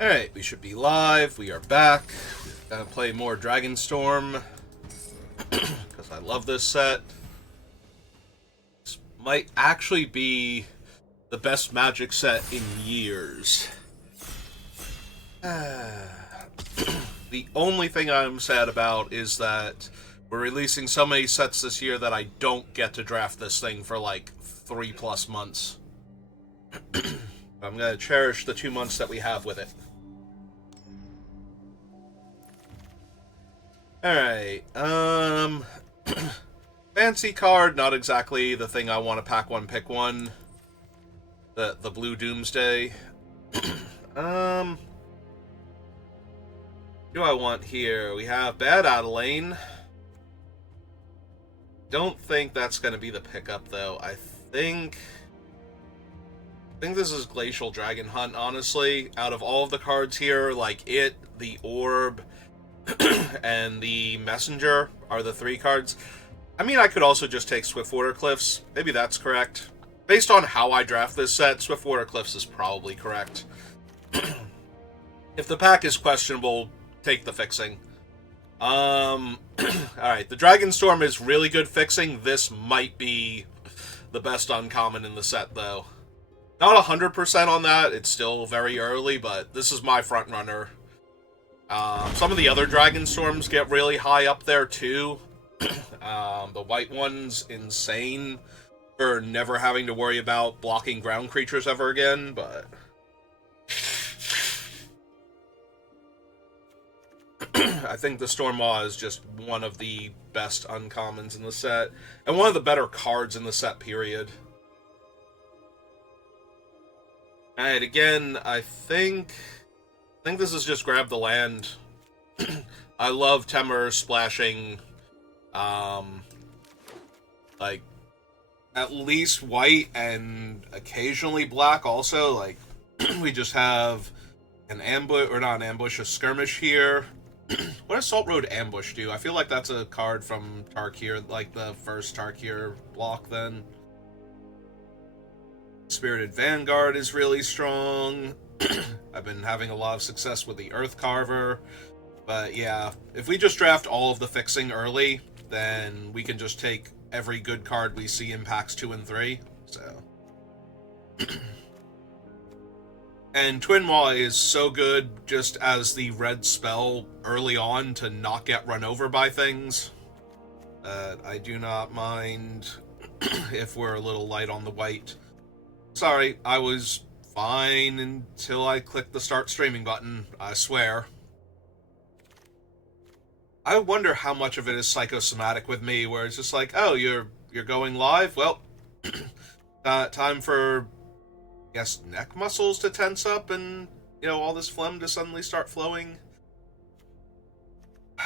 Alright, we should be live. We are back. Gonna play more Dragonstorm. Because I love this set. This might actually be the best Magic set in years. The only thing I'm sad about is that we're releasing so many sets this year that I don't get to draft this thing for like 3+ months. I'm gonna cherish the 2 months that we have with it. Alright, fancy card, not exactly the thing I want to pack one, pick one. The Blue Doomsday. What do I want here? We have Bad Adeline. Don't think that's going to be the pickup, though. I think this is Glacial Dragon Hunt, honestly. Out of all of the cards here, like it, the Orb, and the Messenger are the 3 cards. I mean, I could also just take Swiftwater Cliffs. Maybe that's correct. Based on how I draft this set, Swiftwater Cliffs is probably correct. If the pack is questionable, take the fixing. Alright, the Dragonstorm is really good fixing. This might be the best uncommon in the set, though. Not 100% on that, it's still very early, but this is my front runner. Some of the other Dragonstorms get really high up there, too. The white one's insane for never having to worry about blocking ground creatures ever again, but I think the Stormaw is just one of the best uncommons in the set, and one of the better cards in the set, period. Alright, again, I think this is just grab the land. I love Temur splashing, like, at least white and occasionally black also. Like, we just have an ambush, or not an ambush, a skirmish here. What does Salt Road Ambush do? I feel like that's a card from Tarkir, like the first Tarkir block then. Spirited Vanguard is really strong. I've been having a lot of success with the Earth Carver. But yeah, if we just draft all of the fixing early, then we can just take every good card we see in packs 2 and 3. So. And Twin Maw is so good just as the red spell early on to not get run over by things. I do not mind if we're a little light on the white. Sorry, I was fine until I clicked the start streaming button, I swear. I wonder how much of it is psychosomatic with me, where it's just like, oh, you're going live? Well, time for, I guess, neck muscles to tense up and, you know, all this phlegm to suddenly start flowing. I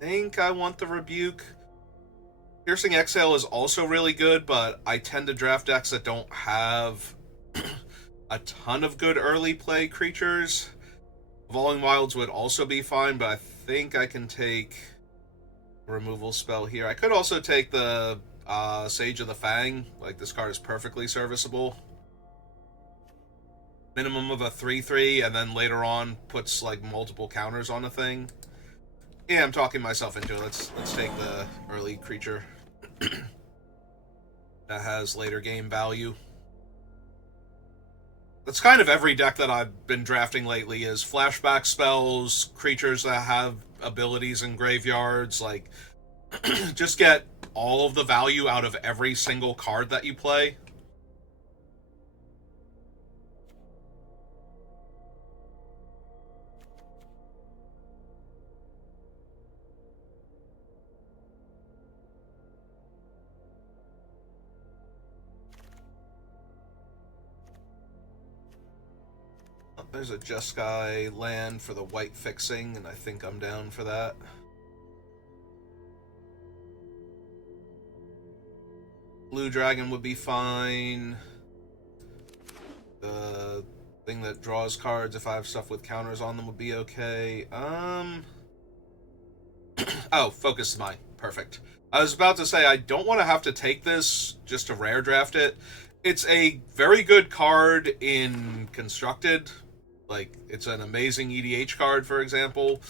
think I want the Rebuke. Piercing Exhale is also really good, but I tend to draft decks that don't have a ton of good early play creatures. Evolving Wilds would also be fine, but I think I can take a removal spell here. I could also take the Sage of the Fang. Like, this card is perfectly serviceable. Minimum of a 3/3, and then later on puts, like, multiple counters on a thing. Yeah, I'm talking myself into it. Let's take the early creature that has later game value. That's kind of every deck that I've been drafting lately, is flashback spells, creatures that have abilities in graveyards, like, just get all of the value out of every single card that you play. There's a Jeskai land for the white fixing, and I think I'm down for that. Blue Dragon would be fine. The thing that draws cards, if I have stuff with counters on them, would be okay. Oh, Focus Mine. Perfect. I was about to say, I don't want to have to take this just to rare draft it. It's a very good card in Constructed. Like, it's an amazing EDH card, for example.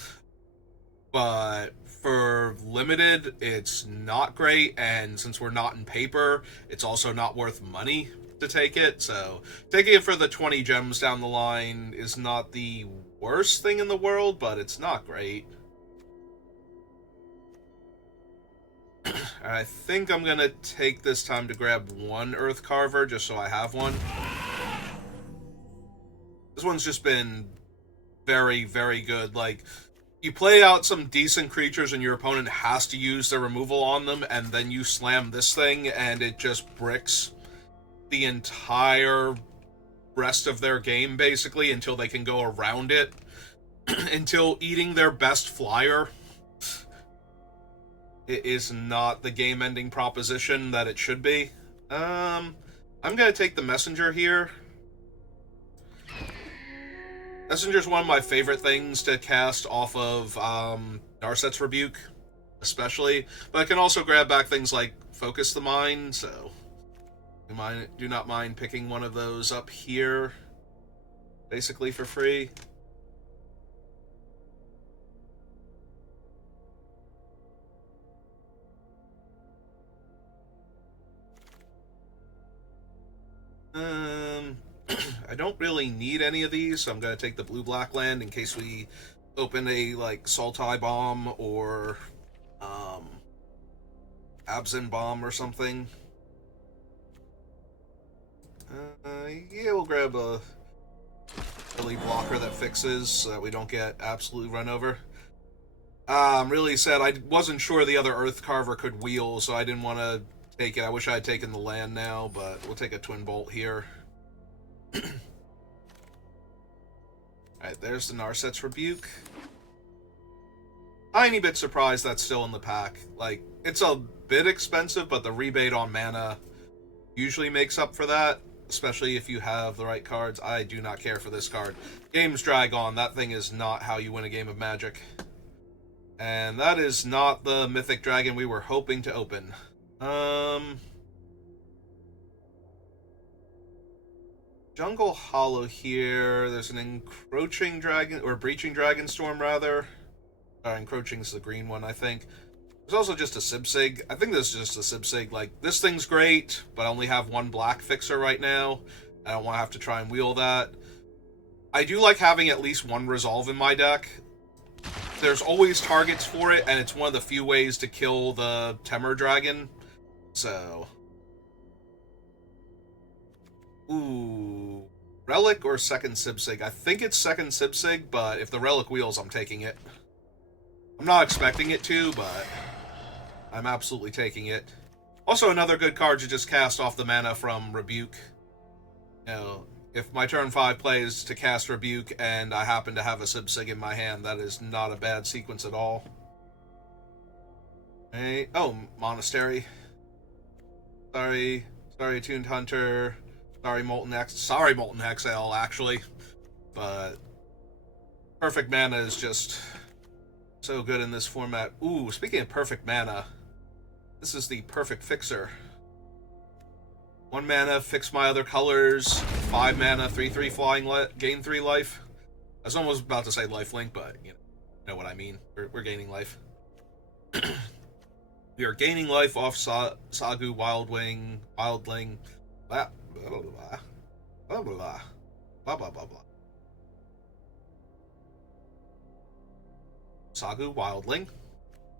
But for Limited, it's not great. And since we're not in paper, it's also not worth money to take it. So taking it for the 20 gems down the line is not the worst thing in the world, but it's not great. I think I'm gonna take this time to grab one Earth Carver just so I have one. This one's just been very, very good. Like, you play out some decent creatures and your opponent has to use their removal on them, and then you slam this thing and it just bricks the entire rest of their game, basically, until they can go around it. Until eating their best flyer. It is not the game-ending proposition that it should be. I'm gonna take the Messenger here. Messenger's one of my favorite things to cast off of Narset's Rebuke, especially. But I can also grab back things like Focus the Mind, so do not mind picking one of those up here, basically for free. I don't really need any of these, so I'm going to take the blue-black land in case we open a, like, Sultai Bomb or Abzin Bomb or something. Yeah, we'll grab a Billy blocker that fixes so that we don't get absolutely run over. I'm really sad. I wasn't sure the other Earth Carver could wheel, so I didn't want to take it. I wish I had taken the land now, but we'll take a Twin Bolt here. Alright, there's the Narset's Rebuke. Tiny bit surprised that's still in the pack. Like, it's a bit expensive, but the rebate on mana usually makes up for that, especially if you have the right cards. I do not care for this card. Games drag on. That thing is not how you win a game of Magic. And that is not the Mythic Dragon we were hoping to open. Jungle Hollow here. There's an Encroaching Dragon, or Breaching Dragonstorm, rather. Encroaching's the green one, I think. There's also just a Sibsig. I think this is just a Sibsig. Like, this thing's great, but I only have one black fixer right now. I don't want to have to try and wheel that. I do like having at least one Resolve in my deck. There's always targets for it, and it's one of the few ways to kill the Temur Dragon. So... Ooh... Relic or second Sibsig? I think it's second Sibsig, but if the Relic wheels, I'm taking it. I'm not expecting it to, but I'm absolutely taking it. Also, another good card to just cast off the mana from Rebuke. You know, if my turn 5 plays to cast Rebuke and I happen to have a Sibsig in my hand, that is not a bad sequence at all. Hey, oh, Monastery. Sorry, Attuned Hunter. Sorry, Molten Exile, actually. But perfect mana is just so good in this format. Ooh, speaking of perfect mana, this is the perfect fixer. 1 mana, fix my other colors. 5 mana, 3/3 flying, gain 3 life. I was almost about to say lifelink, but you know what I mean. We're gaining life. We are gaining life off Sagu, Wildling, blah blah blah blah blah blah blah blah blah blah. Sagu, Wildling,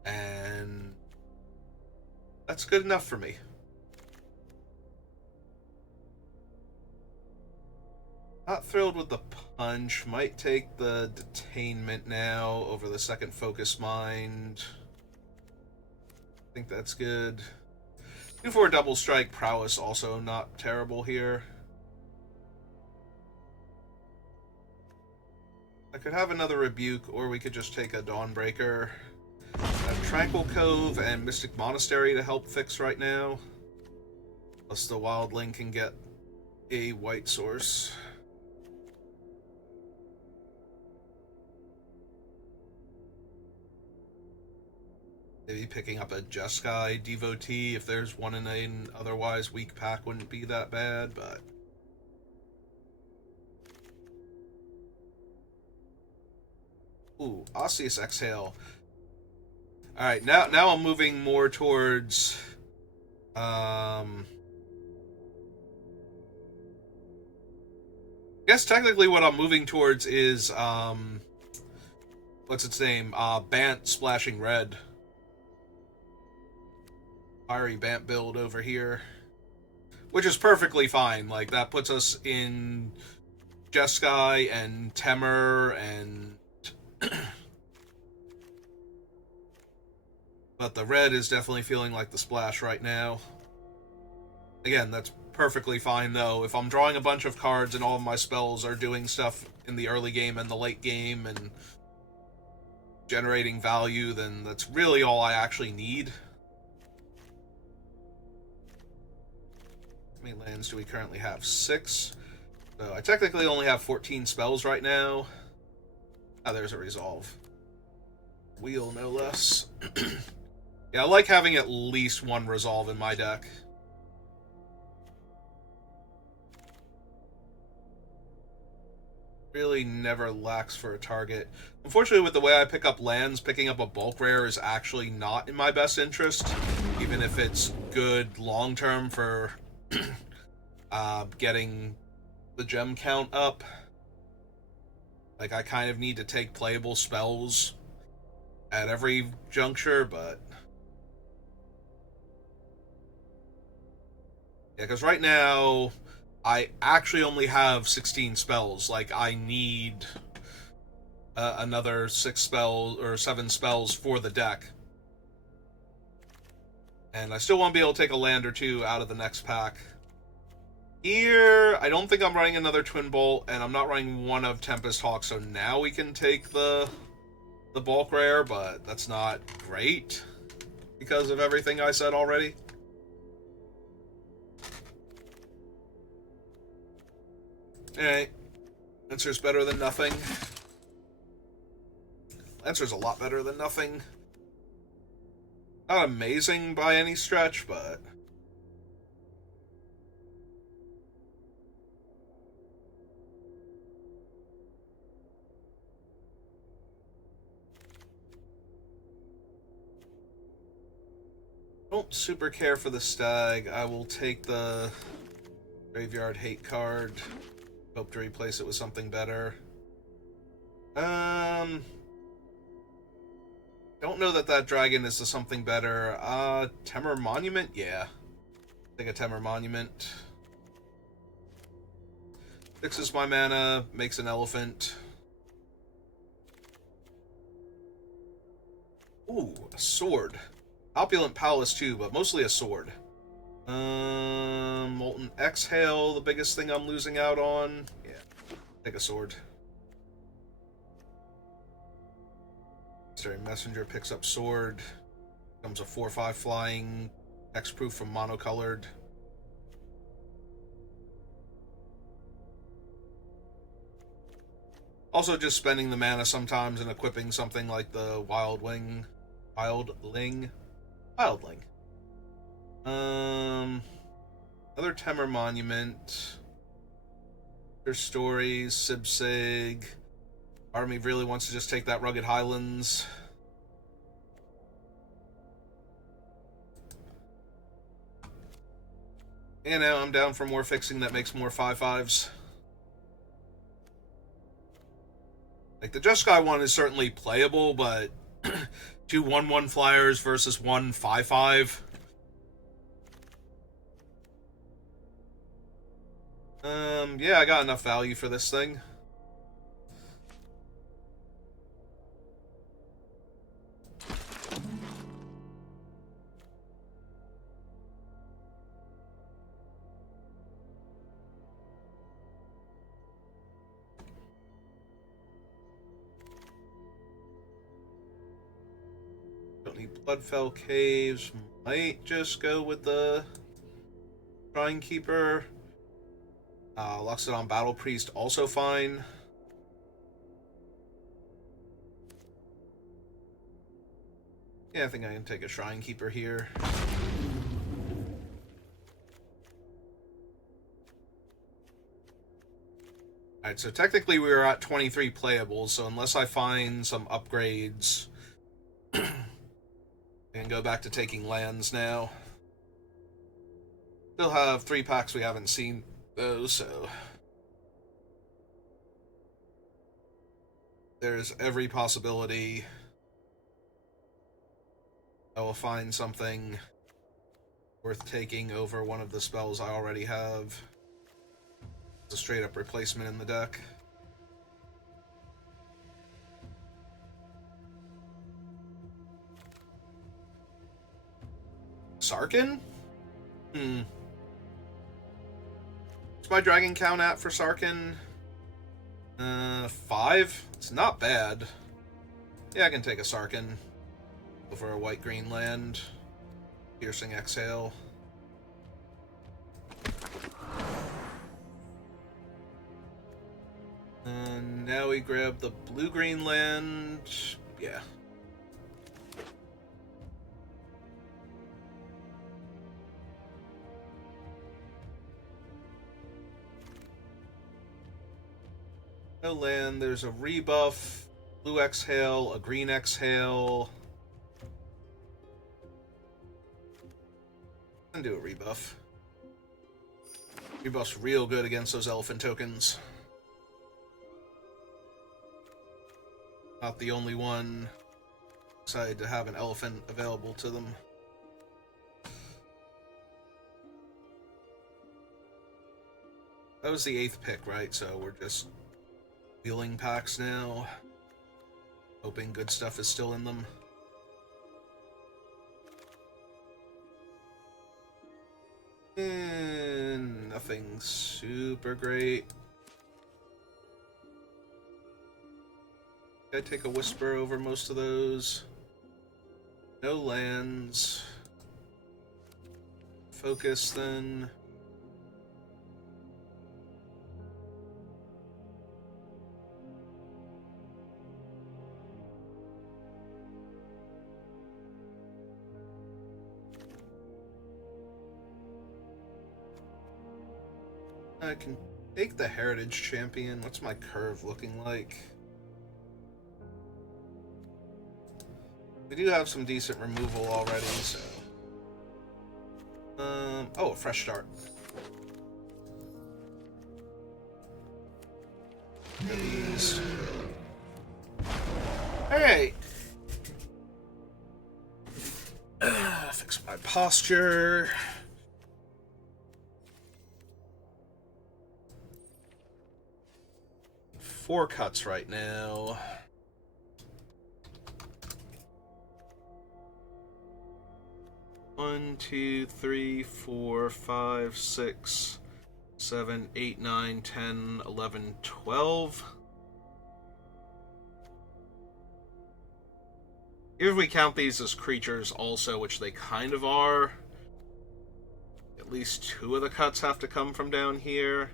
and that's good enough for me. Not thrilled with the punch. Might take the Detainment now over the second Focus Mind. I think that's good. 2/4 Double Strike Prowess also not terrible here. I could have another Rebuke, or we could just take a Dawnbreaker. I have Tranquil Cove and Mystic Monastery to help fix right now. Plus the Wildling can get a white source. Maybe picking up a Jeskai Devotee if there's one in an otherwise weak pack wouldn't be that bad, but... Ooh, Osseous Exhale. Alright, now I'm moving more towards... I guess technically what I'm moving towards is, what's its name? Bant Splashing Red. Fiery Bant build over here. Which is perfectly fine. Like, that puts us in Jeskai and Temur and... But the red is definitely feeling like the splash right now. Again, that's perfectly fine, though. If I'm drawing a bunch of cards and all of my spells are doing stuff in the early game and the late game and generating value, then that's really all I actually need. How many lands do we currently have? 6. So I technically only have 14 spells right now. Ah, there's a resolve. Wheel, no less. Yeah, I like having at least one resolve in my deck. Really never lacks for a target. Unfortunately, with the way I pick up lands, picking up a bulk rare is actually not in my best interest, even if it's good long-term for getting the gem count up. Like, I kind of need to take playable spells at every juncture, but... Yeah, because right now, I actually only have 16 spells. Like, I need another 6 spells, or 7 spells for the deck. And I still want to be able to take a land or two out of the next pack. Here, I don't think I'm running another Twin Bolt, and I'm not running one of Tempest Hawk, so now we can take the bulk rare, but that's not great because of everything I said already. Alright. Lancer's better than nothing. Lancer's a lot better than nothing. Not amazing by any stretch, but... Don't super care for the stag. I will take the Graveyard Hate card. Hope to replace it with something better. Don't know that dragon is something better. Temur Monument? Yeah. Take a Temur Monument. Fixes my mana, makes an elephant. Ooh, a sword. Opulent Palace too, but mostly a sword. Molten Exhale, the biggest thing I'm losing out on. Yeah, take a sword. Staring Messenger picks up sword. Becomes a 4/5 flying. Hexproof from monocolored. Also just spending the mana sometimes and equipping something like the Wildling. Another Temur Monument. Their stories, Sibsig. Army really wants to just take that Rugged Highlands. And now I'm down for more fixing that makes more 5/5s. Like, the Jeskai one is certainly playable, but 2 1/1 flyers versus 1 5/5. Yeah, I got enough value for this thing. Don't need Bloodfell Caves. Might just go with the Shrine Keeper. Luxodon Battle Priest, also fine. Yeah, I think I can take a Shrine Keeper here. Alright, so technically we were at 23 playables, so unless I find some upgrades, I can go back to taking lands now. Still have 3 packs we haven't seen, though, so there's every possibility I will find something worth taking over one of the spells I already have. It's a straight-up replacement in the deck. Sarkin? What's my dragon count at for Sarkin? 5? It's not bad. Yeah, I can take a Sarkin over a white-green land. Piercing Exhale. Now we grab the blue-green land. Yeah. No land, there's a rebuff, blue exhale, a green exhale. And do a rebuff. Rebuff's real good against those elephant tokens. Not the only one excited to have an elephant available to them. That was the 8th pick, right? So we're just wheeling packs now. Hoping good stuff is still in them. And nothing super great. I take a Whisper over most of those. No lands. Focus then. I can take the Heritage Champion. What's my curve looking like? We do have some decent removal already, so... oh, a fresh start. These. Alright. Fix my posture. Four cuts right now. One, 2, 3, 4, 5, 6, 7, 8, 9, 10, 11, 12. If we count these as creatures also, which they kind of are, at least 2 of the cuts have to come from down here.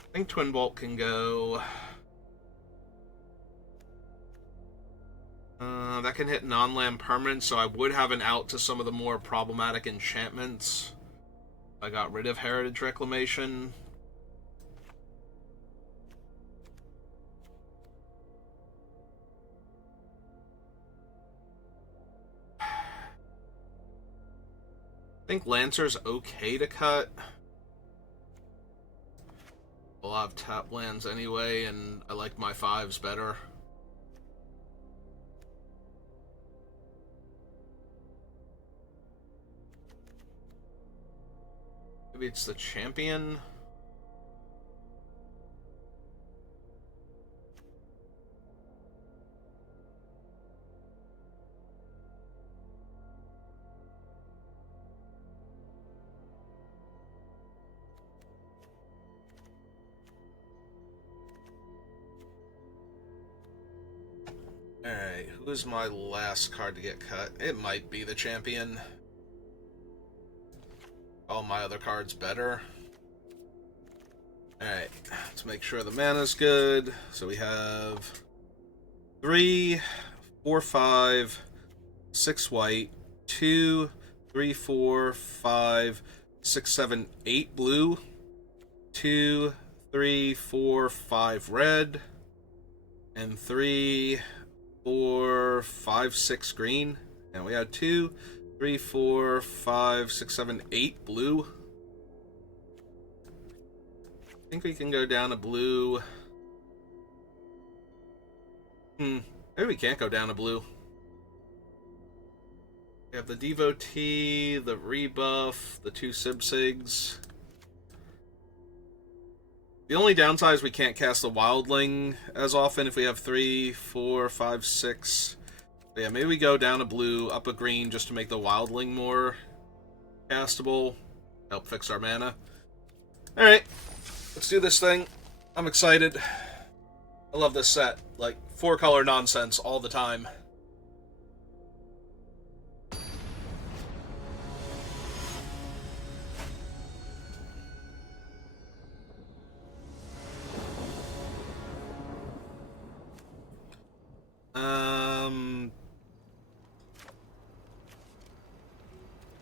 I think Twin Bolt can go. That can hit non-land permanents, so I would have an out to some of the more problematic enchantments. I got rid of Heritage Reclamation. I think Lancer's okay to cut. I'll have tap lands anyway, and I like my 5s better. Maybe it's the champion. Alright, who's my last card to get cut? It might be the champion. All my other cards better. Alright, let's make sure the mana's good. So we have 3, 4, 5, 6 white, 2, 3, 4, 5, 6, 7, 8 blue, 2, 3, 4, 5 red, and 3, 4, 5, 6 green. And we had 2, 3, 4, 5, 6, 7, 8 blue. I think we can go down a blue. Maybe we can't go down a blue. We have the Devotee, the Rebuff, the 2 Sibsigs. The only downside is we can't cast the Wildling as often if we have 3, 4, 5, 6. But yeah, maybe we go down a blue, up a green, just to make the Wildling more castable. Help fix our mana. Alright, let's do this thing. I'm excited. I love this set. Like, 4-color nonsense all the time.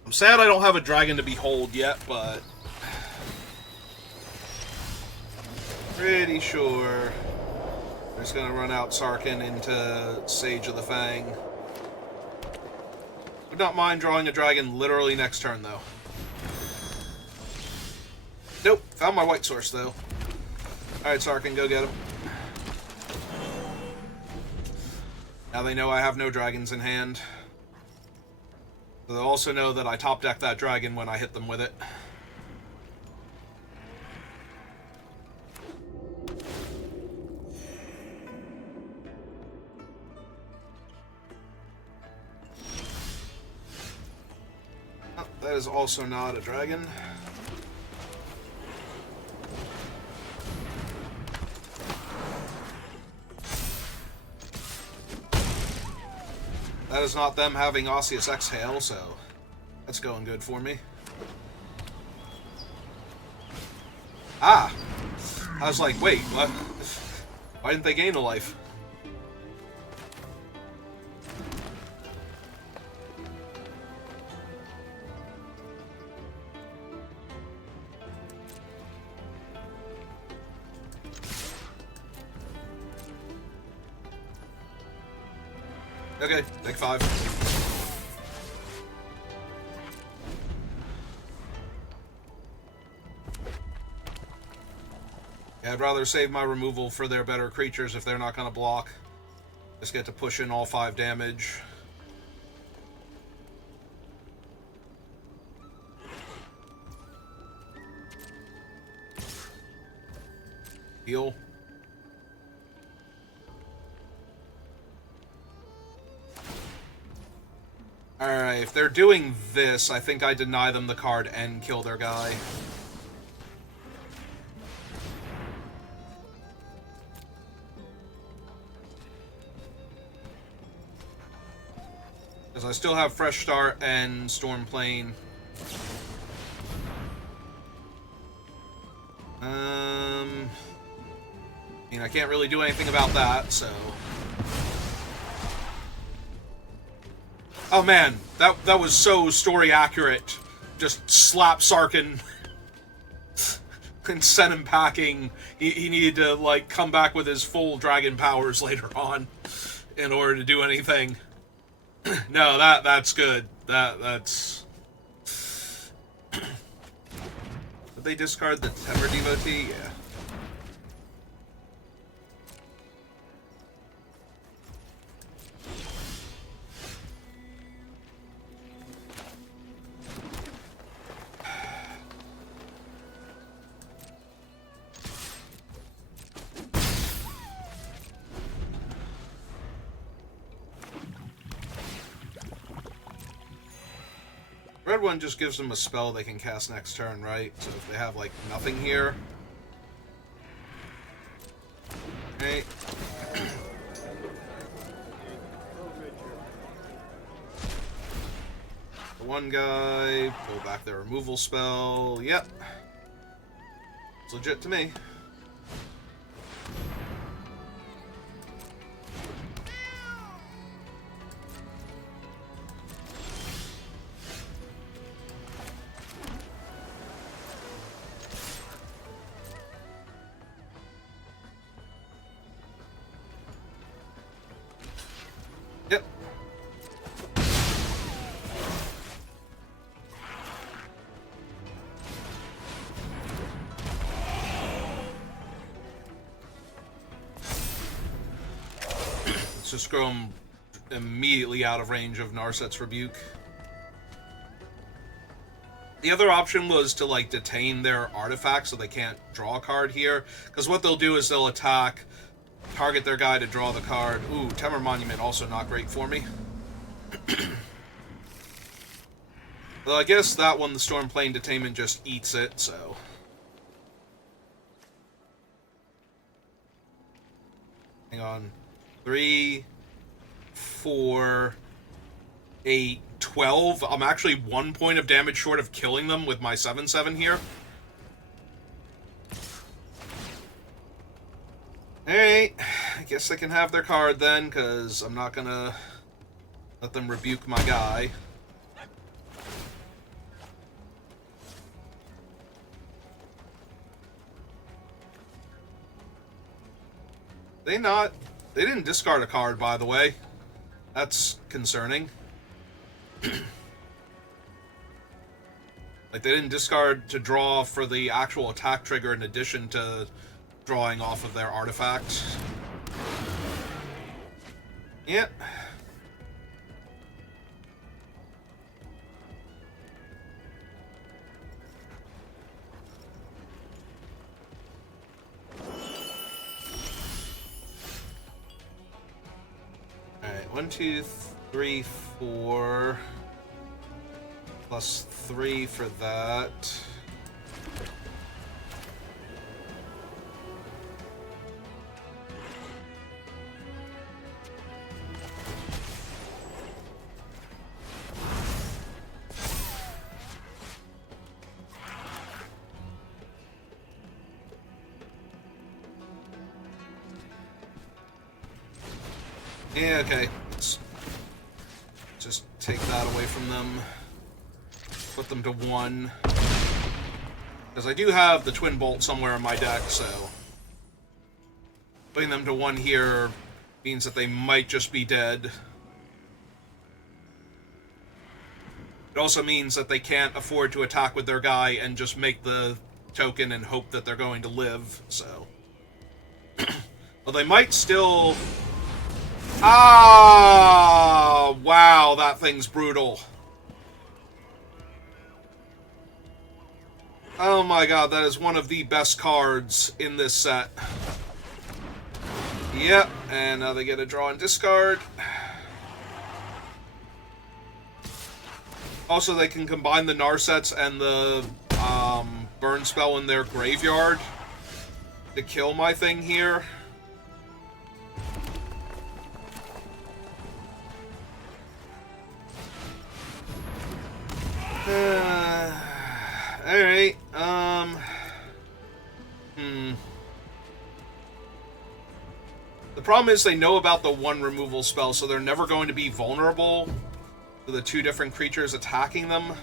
I'm sad I don't have a dragon to behold yet, but pretty sure I'm just gonna run out Sarkin into Sage of the Fang. Would not mind drawing a dragon literally next turn, though. Nope, found my white source, though. Alright, Sarkin, go get him. Now they know I have no dragons in hand. They'll also know that I top deck that dragon when I hit them with it. Oh, that is also not a dragon. That is not them having Osseous Exhale, so that's going good for me. Ah! I was like, wait, what? Why didn't they gain a life? Okay, take 5. Yeah, I'd rather save my removal for their better creatures if they're not going to block. Just get to push in all 5 damage. Heal. Alright, if they're doing this, I think I deny them the card and kill their guy. Because I still have Fresh Start and Storm Plane. I mean, I can't really do anything about that, so... Oh man, that was so story accurate. Just slap Sarkin and send him packing. He needed to, like, come back with his full dragon powers later on in order to do anything. No, that's good. That's... Did they discard the Temper Devotee? Yeah. Red one just gives them a spell they can cast next turn, right? So if they have, like, nothing here... Okay. The one guy, pull back their removal spell. Yep. It's legit to me. to screw him immediately out of range of Narset's Rebuke. The other option was to, like, detain their artifacts so they can't draw a card here. Because what they'll do is they'll attack, target their guy to draw the card. Ooh, Temur Monument, also not great for me. Though I guess that one, the Stormplane Detainment, just eats it, so... Hang on. 3, 4, 8, 12. I'm actually 1 point of damage short of killing them with my 7/7 here. Alright. I guess they can have their card then, because I'm not gonna let them rebuke my guy. They didn't discard a card, by the way. That's concerning. Like, they didn't discard to draw for the actual attack trigger in addition to drawing off of their artifact. Yep. Alright, 1, 2, 3, 4... plus 3 for that. Yeah, okay. Let's just take that away from them. Put them to 1. Because I do have the Twin Bolt somewhere in my deck, so... putting them to 1 here means that they might just be dead. It also means that they can't afford to attack with their guy and just make the token and hope that they're going to live, so... well, they might still... ah! Wow, that thing's brutal. Oh my god, that is one of the best cards in this set. Yep, and now they get a draw and discard. Also, they can combine the Narsets and the burn spell in their graveyard to kill my thing here. Alright, The problem is they know about the 1 removal spell, so they're never going to be vulnerable to the 2 different creatures attacking them.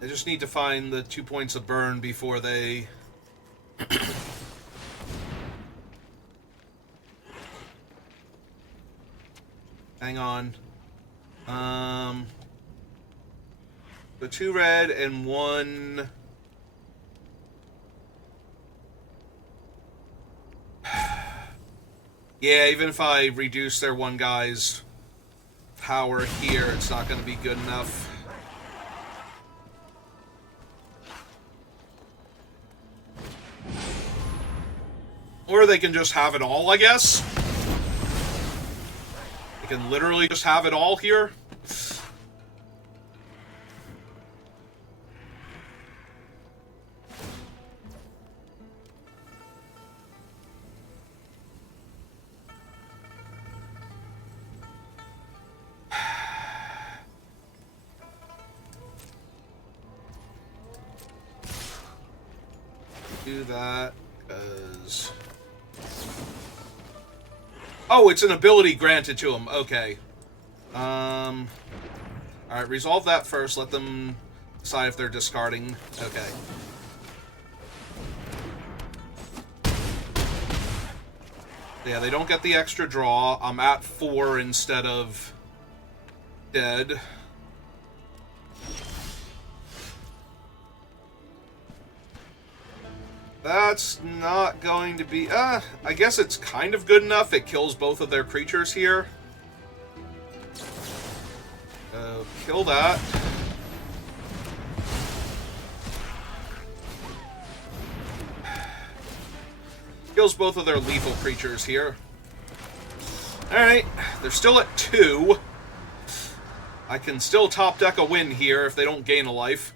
They just need to find the 2 points of burn before they... hang on. The 2 red and 1... yeah, even if I reduce their 1 guy's power here, it's not going to be good enough. Or they can just have it all, I guess. They can literally just have it all here. Do that, because... oh, it's an ability granted to him. Okay. Alright, resolve that first. Let them decide if they're discarding. Okay. Yeah, they don't get the extra draw. I'm at 4 instead of dead. That's not going to be... I guess it's kind of good enough. It kills both of their creatures here. Kill that. Kills both of their lethal creatures here. Alright, they're still at 2. I can still top deck a win here if they don't gain a life.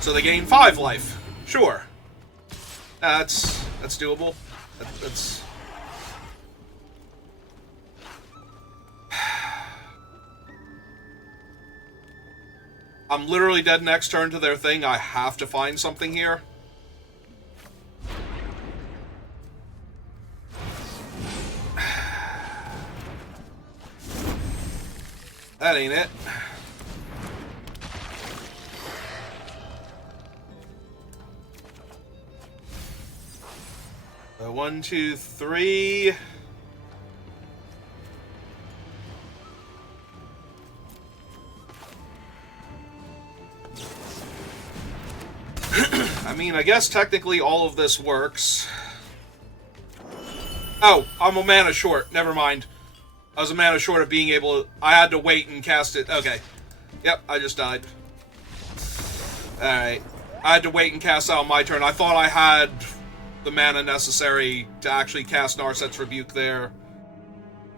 So they gain 5 life. Sure. That's doable. That's... I'm literally dead next turn to their thing. I have to find something here. That ain't it. One, two, three. I mean, I guess technically all of this works. Oh, I'm a mana short. Never mind. I was a mana short of being able to... I had to wait and cast it. Okay. Yep, I just died. Alright. I had to wait and cast out on my turn. I thought I had the mana necessary to actually cast Narset's Rebuke there.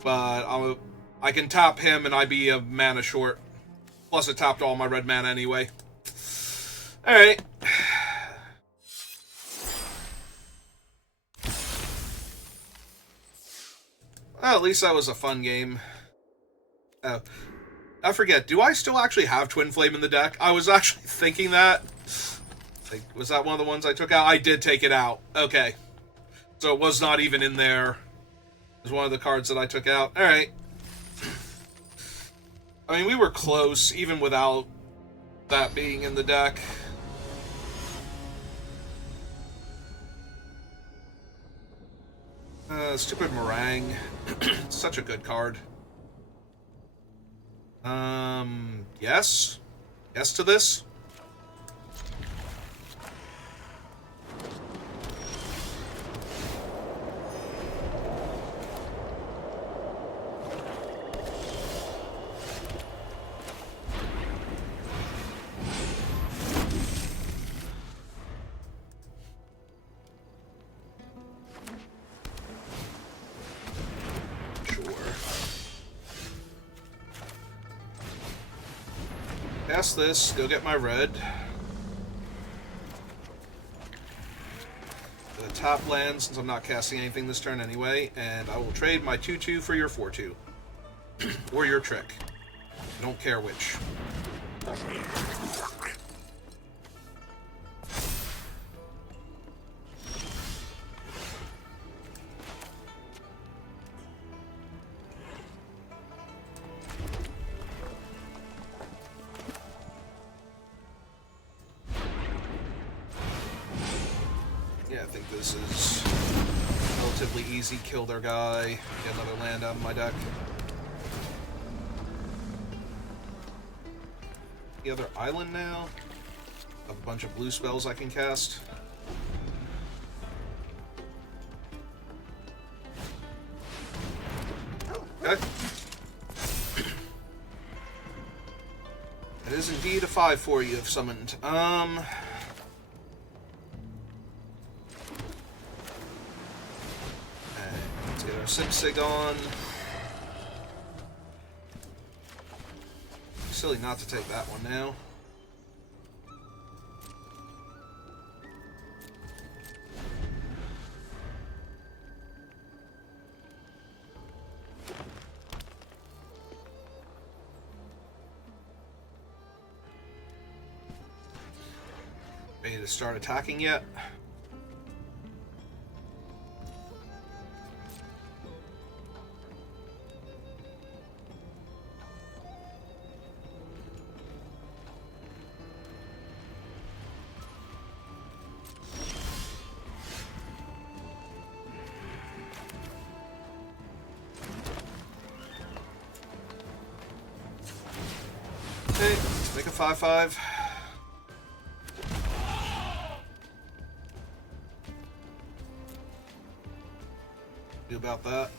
But I can tap him and I'd be a mana short. Plus it tapped all my red mana anyway. Alright. Well, at least that was a fun game. Oh. I forget, do I still actually have Twin Flame in the deck? I was actually thinking that. Like, was that one of the ones I took out? I did take it out. Okay. So it was not even in there. It was one of the cards that I took out. Alright. I mean, we were close, even without that being in the deck. Stupid Meringue. Such a good card. Yes? Yes to this? Cast this, go get my red. The top land, since I'm not casting anything this turn anyway, and I will trade my 2/2 for your 4/2. Or your trick. I don't care which. Yeah, I think this is relatively easy. Kill their guy, get another land out of my deck. The other island now. A bunch of blue spells I can cast. Okay. It is indeed a 5/4 you have summoned. Let's get our Sig on. Silly not to take that one now. Ready to start attacking yet? 5/5. Do about that.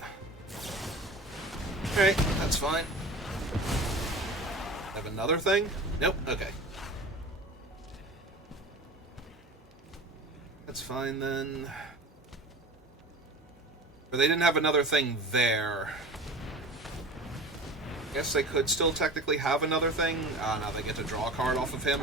Alright, that's fine. Have another thing? Nope, okay. That's fine then. But they didn't have another thing there. Guess they could still technically have another thing. Ah, now they get to draw a card off of him.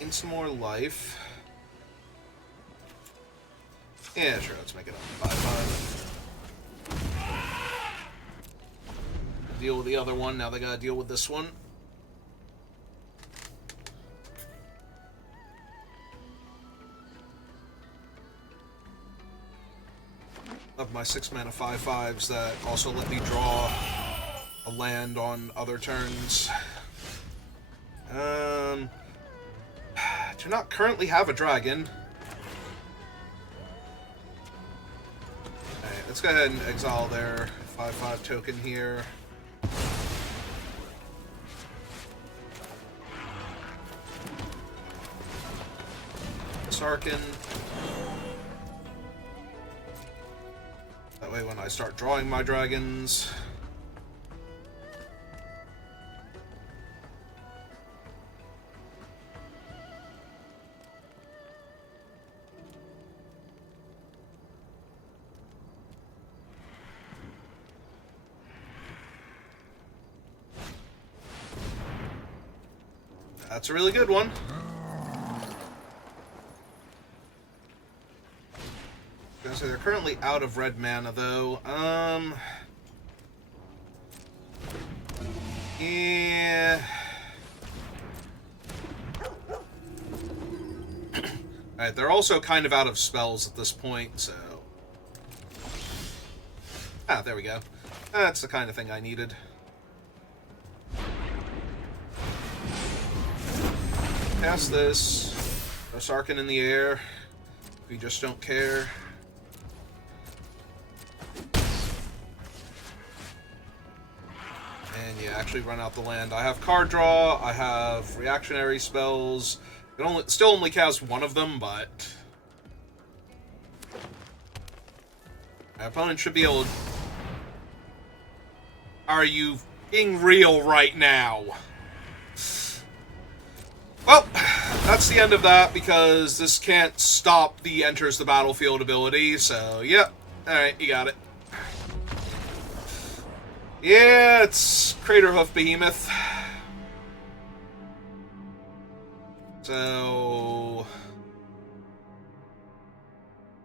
Gain some more life. Yeah, sure, let's make it a 5/5. Deal with the other one, now they gotta deal with this one. Love my 6-mana 5/5s that also let me draw a land on other turns. Do not currently have a dragon. Alright, let's go ahead and exile their 5/5 token here. Sarkin. That way when I start drawing my dragons... That's a really good one. So they're currently out of red mana, though. Yeah. Alright, they're also kind of out of spells at this point, so... Ah, there we go. That's the kind of thing I needed. Cast this. Throw Sarkin in the air. We just don't care. And yeah, actually run out the land. I have card draw, I have reactionary spells. It still only cast one of them, but... My opponent should be able to... Are you being real right now? Well, that's the end of that, because this can't stop the enters the battlefield ability, so, yep. Alright, you got it. Yeah, it's Craterhoof Behemoth. So...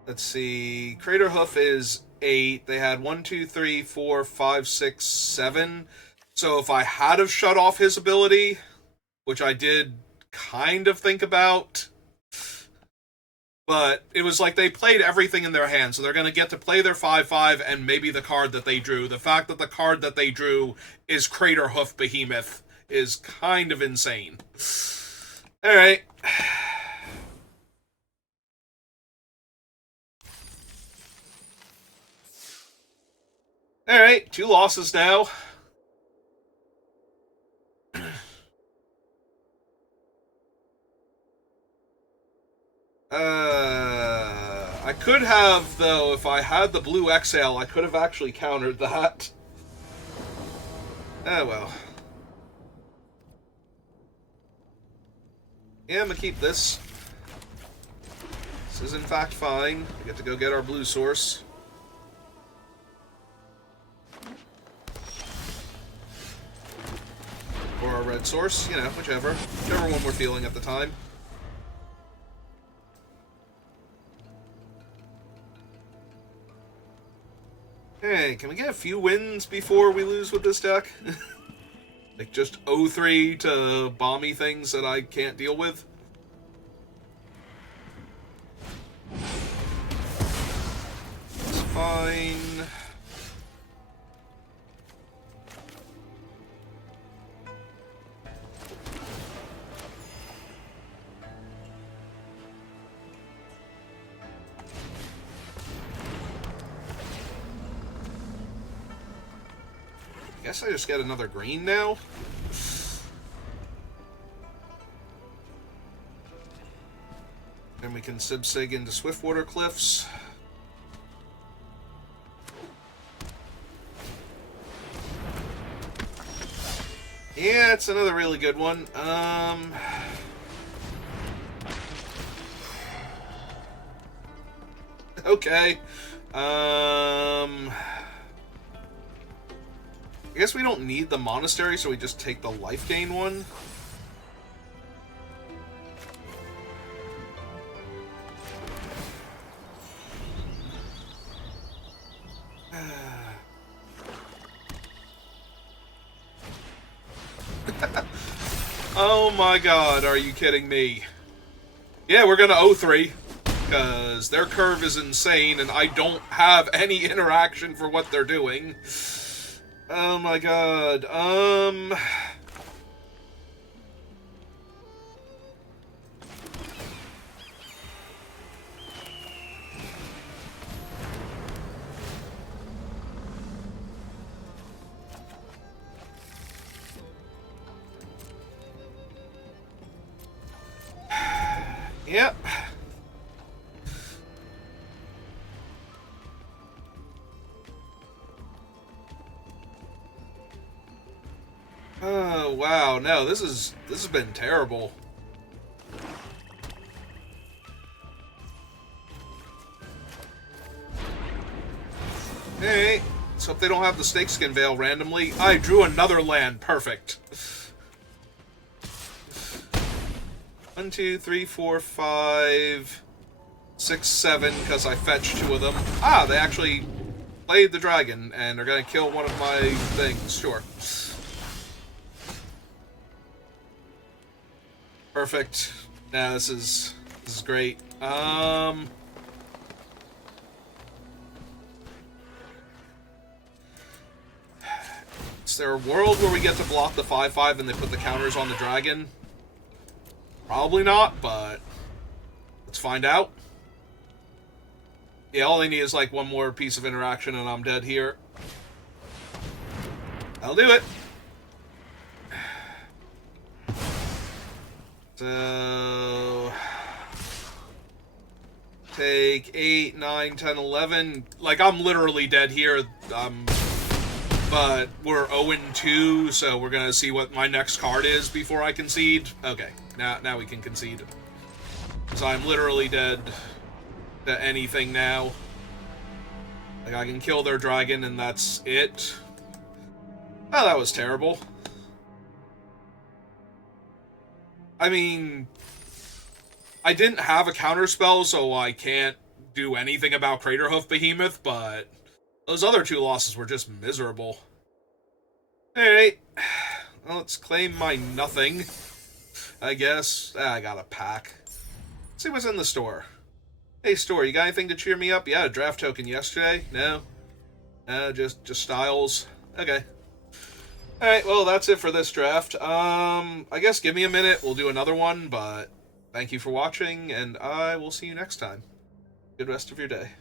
Let's see. Craterhoof is 8. They had 1, 2, 3, 4, 5, 6, 7. So if I had have shut off his ability, which I did kind of think about, but it was like they played everything in their hand, so they're going to get to play their 5/5 and maybe the card that they drew. The fact that the card that they drew is Craterhoof Behemoth is kind of insane. Alright. Alright, 2 losses now. I could have, though, if I had the blue exhale, I could have actually countered that. Oh, well. Yeah, I'm gonna keep this. This is, in fact, fine. We get to go get our blue source. Or our red source, you know, whichever. Whichever one we're feeling at the time. Hey, can we get a few wins before we lose with this deck? Like, just 0-3 to bomby things that I can't deal with? It's fine. I guess I just get another green now? And we can Sig into Swiftwater Cliffs. Yeah, it's another really good one. Okay. I guess we don't need the monastery, so we just take the life gain one. Oh my god, are you kidding me? Yeah, we're gonna 0-3, because their curve is insane, and I don't have any interaction for what they're doing. Oh my god, Yep. Oh, wow. No, this has been terrible. Hey, let's hope they don't have the Snakeskin Veil randomly. I drew another land. Perfect. 1, 2, 3, 4, 5, 6, 7, because I fetched 2 of them. Ah, they actually played the dragon and are going to kill one of my things. Sure. Perfect. Nah, this is great. Is there a world where we get to block the 5/5 and they put the counters on the dragon? Probably not, but let's find out. Yeah, all they need is like one more piece of interaction and I'm dead here. I'll do it. So take 8, 9, 10, 11. Like, I'm literally dead here. But we're 0-2, so we're gonna see what my next card is before I concede. Okay, now we can concede. So I'm literally dead to anything now. Like, I can kill their dragon and that's it. Oh, that was terrible. I mean, I didn't have a counterspell, so I can't do anything about Craterhoof Behemoth, but those other 2 losses were just miserable. Alright. Well, let's claim my nothing, I guess. I got a pack. Let's see what's in the store. Hey, store, you got anything to cheer me up? Yeah, a draft token yesterday? No? No, just styles. Okay. Alright, well, that's it for this draft. I guess give me a minute, we'll do another one, but thank you for watching, and I will see you next time. Good rest of your day.